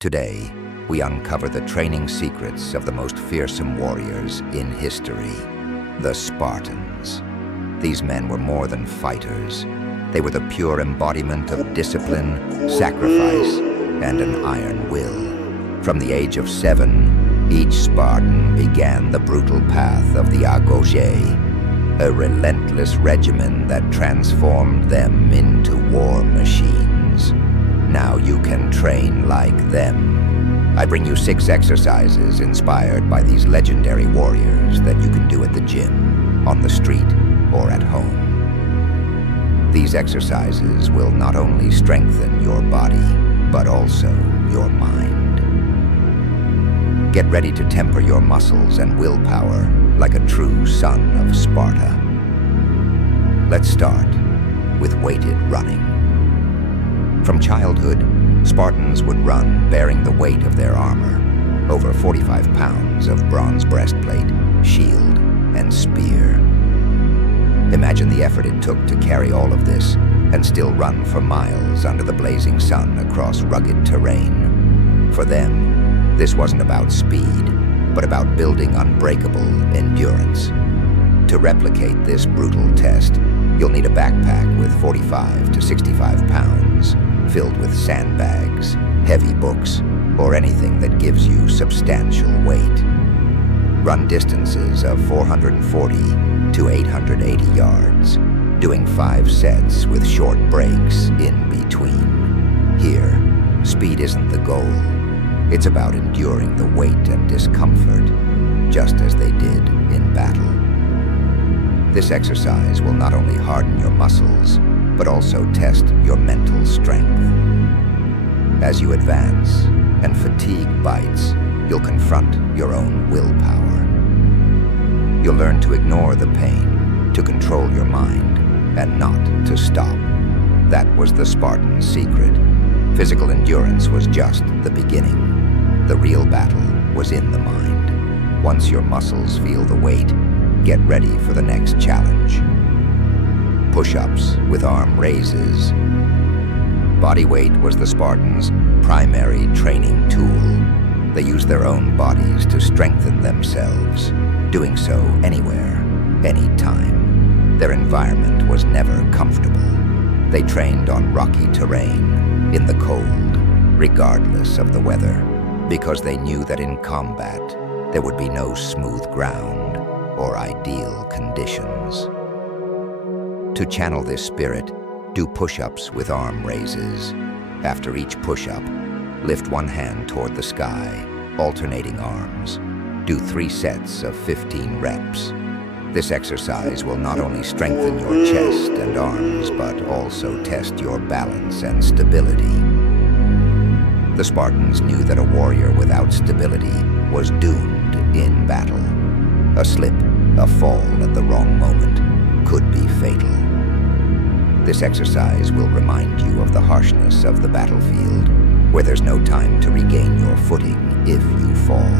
Today, we uncover the training secrets of the most fearsome warriors in history, the Spartans. These men were more than fighters. They were the pure embodiment of discipline, sacrifice, and an iron will. From the age of 7, each Spartan began the brutal path of the Agogé, a relentless regimen that transformed them into war machines. Now you can train like them. I bring you 6 exercises inspired by these legendary warriors that you can do at the gym, on the street, or at home. These exercises will not only strengthen your body, but also your mind. Get ready to temper your muscles and willpower like a true son of Sparta. Let's start with weighted running. From childhood, Spartans would run bearing the weight of their armor, over 45 pounds of bronze breastplate, shield, and spear. Imagine the effort it took to carry all of this and still run for miles under the blazing sun across rugged terrain. For them, this wasn't about speed, but about building unbreakable endurance. To replicate this brutal test, you'll need a backpack with 45 to 65 pounds, filled with sandbags, heavy books, or anything that gives you substantial weight. Run distances of 440 to 880 yards, doing 5 sets with short breaks in between. Here, speed isn't the goal. It's about enduring the weight and discomfort, just as they did in battle. This exercise will not only harden your muscles, but also test your mental strength. As you advance and fatigue bites, you'll confront your own willpower. You'll learn to ignore the pain, to control your mind, and not to stop. That was the Spartan secret. Physical endurance was just the beginning. The real battle was in the mind. Once your muscles feel the weight, get ready for the next challenge. Push-ups with arm raises. Body weight was the Spartans' primary training tool. They used their own bodies to strengthen themselves, doing so anywhere, anytime. Their environment was never comfortable. They trained on rocky terrain, in the cold, regardless of the weather, because they knew that in combat, there would be no smooth ground or ideal conditions. To channel this spirit, do push-ups with arm raises. After each push-up, lift one hand toward the sky, alternating arms. Do 3 sets of 15 reps. This exercise will not only strengthen your chest and arms, but also test your balance and stability. The Spartans knew that a warrior without stability was doomed in battle. A slip, a fall at the wrong moment could be fatal. This exercise will remind you of the harshness of the battlefield, where there's no time to regain your footing if you fall.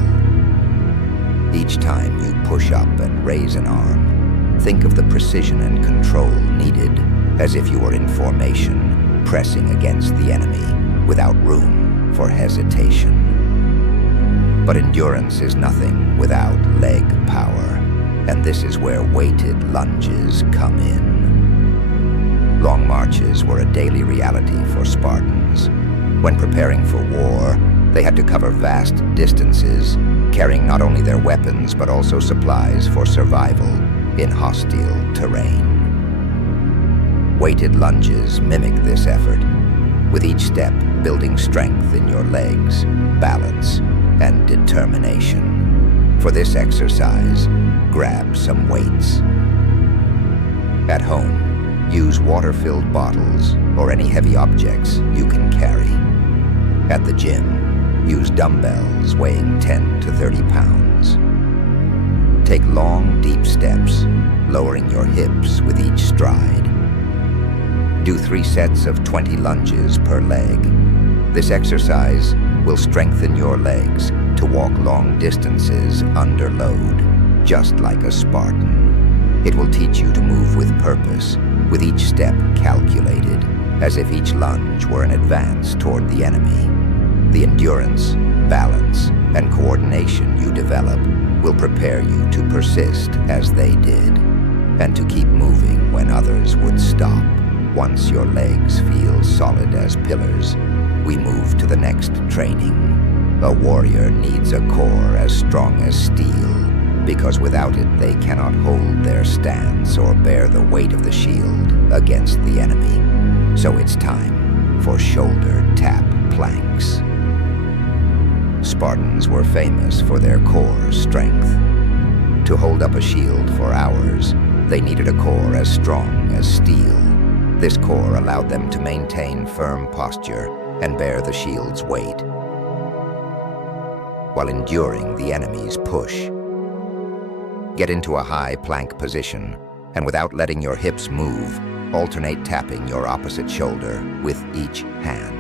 Each time you push up and raise an arm, think of the precision and control needed, as if you were in formation, pressing against the enemy without room for hesitation. But endurance is nothing without leg power, and this is where weighted lunges come in. Long marches were a daily reality for Spartans. When preparing for war, they had to cover vast distances, carrying not only their weapons but also supplies for survival in hostile terrain. Weighted lunges mimic this effort, with each step building strength in your legs, balance, and determination. For this exercise, grab some weights. At home, use water-filled bottles or any heavy objects you can carry. At the gym, use dumbbells weighing 10 to 30 pounds. Take long, deep steps, lowering your hips with each stride. Do 3 sets of 20 lunges per leg. This exercise will strengthen your legs to walk long distances under load, just like a Spartan. It will teach you to move with purpose, with each step calculated, as if each lunge were an advance toward the enemy. The endurance, balance, and coordination you develop will prepare you to persist as they did, and to keep moving when others would stop. Once your legs feel solid as pillars, we move to the next training. A warrior needs a core as strong as steel, because without it they cannot hold their stance or bear the weight of the shield against the enemy. So it's time for shoulder tap planks. Spartans were famous for their core strength. To hold up a shield for hours, they needed a core as strong as steel. This core allowed them to maintain firm posture and bear the shield's weight, while enduring the enemy's push. Get into a high plank position, and without letting your hips move, alternate tapping your opposite shoulder with each hand.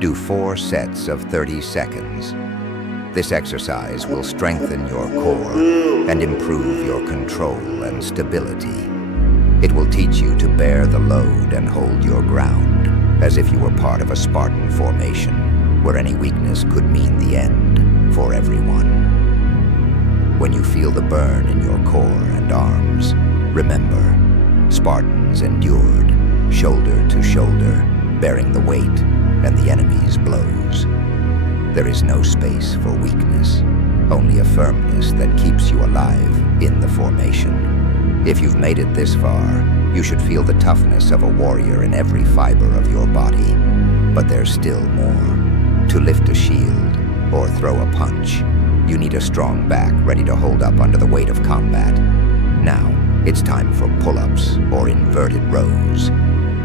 Do 4 sets of 30 seconds. This exercise will strengthen your core and improve your control and stability. It will teach you to bear the load and hold your ground, as if you were part of a Spartan formation, where any weakness could mean the end for everyone. When you feel the burn in your core and arms, remember, Spartans endured, shoulder to shoulder, bearing the weight and the enemy's blows. There is no space for weakness, only a firmness that keeps you alive in the formation. If you've made it this far, you should feel the toughness of a warrior in every fiber of your body. But there's still more. To lift a shield or throw a punch, you need a strong back ready to hold up under the weight of combat. Now, it's time for pull-ups or inverted rows,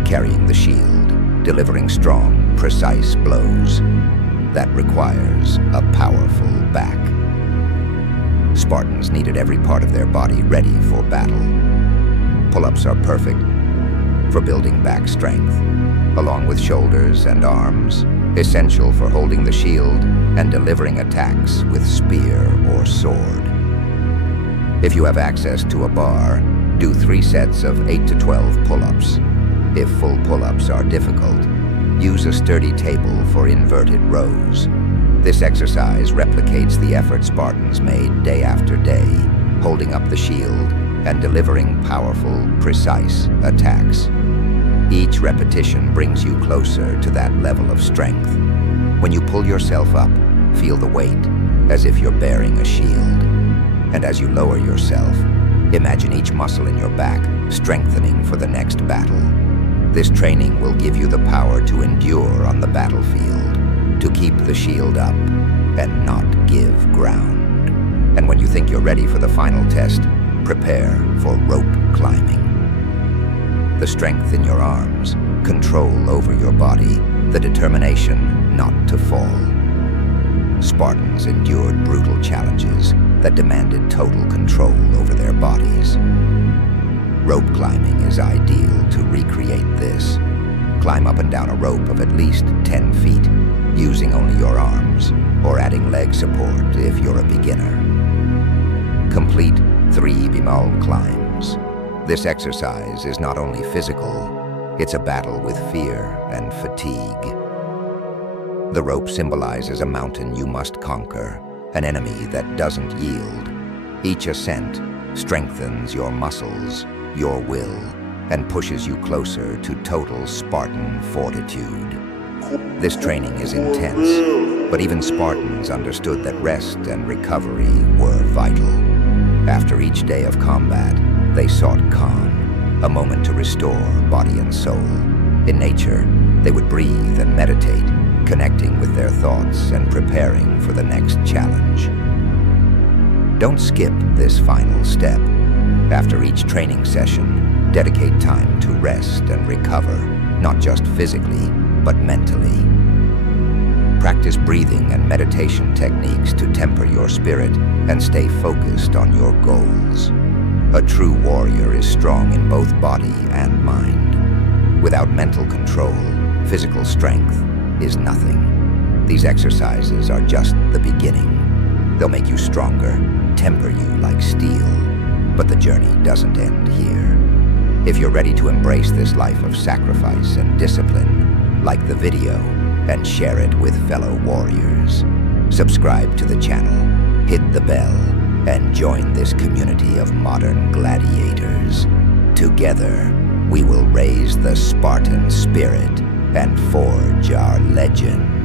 carrying the shield, delivering strong, precise blows. That requires a powerful back. Spartans needed every part of their body ready for battle. Pull-ups are perfect for building back strength, along with shoulders and arms, essential for holding the shield and delivering attacks with spear or sword. If you have access to a bar, do 3 sets of 8 to 12 pull-ups. If full pull-ups are difficult, use a sturdy table for inverted rows. This exercise replicates the effort Spartans made day after day, holding up the shield and delivering powerful, precise attacks. Each repetition brings you closer to that level of strength. When you pull yourself up, feel the weight as if you're bearing a shield. And as you lower yourself, imagine each muscle in your back strengthening for the next battle. This training will give you the power to endure on the battlefield, to keep the shield up and not give ground. And when you think you're ready for the final test, prepare for rope climbing. The strength in your arms, control over your body, the determination not to fall. Spartans endured brutal challenges that demanded total control over their bodies. Rope climbing is ideal to recreate this. Climb up and down a rope of at least 10 feet, using only your arms, or adding leg support if you're a beginner. Complete 3 bemal climbs. This exercise is not only physical, it's a battle with fear and fatigue. The rope symbolizes a mountain you must conquer, an enemy that doesn't yield. Each ascent strengthens your muscles, your will, and pushes you closer to total Spartan fortitude. This training is intense, but even Spartans understood that rest and recovery were vital. After each day of combat, they sought calm, a moment to restore body and soul. In nature, they would breathe and meditate, connecting with their thoughts and preparing for the next challenge. Don't skip this final step. After each training session, dedicate time to rest and recover, not just physically, but mentally. Practice breathing and meditation techniques to temper your spirit and stay focused on your goals. A true warrior is strong in both body and mind. Without mental control, physical strength is nothing. These exercises are just the beginning. They'll make you stronger, temper you like steel. But the journey doesn't end here. If you're ready to embrace this life of sacrifice and discipline, like the video and share it with fellow warriors. Subscribe to the channel, hit the bell, and join this community of modern gladiators. Together, we will raise the Spartan spirit and forge our legend.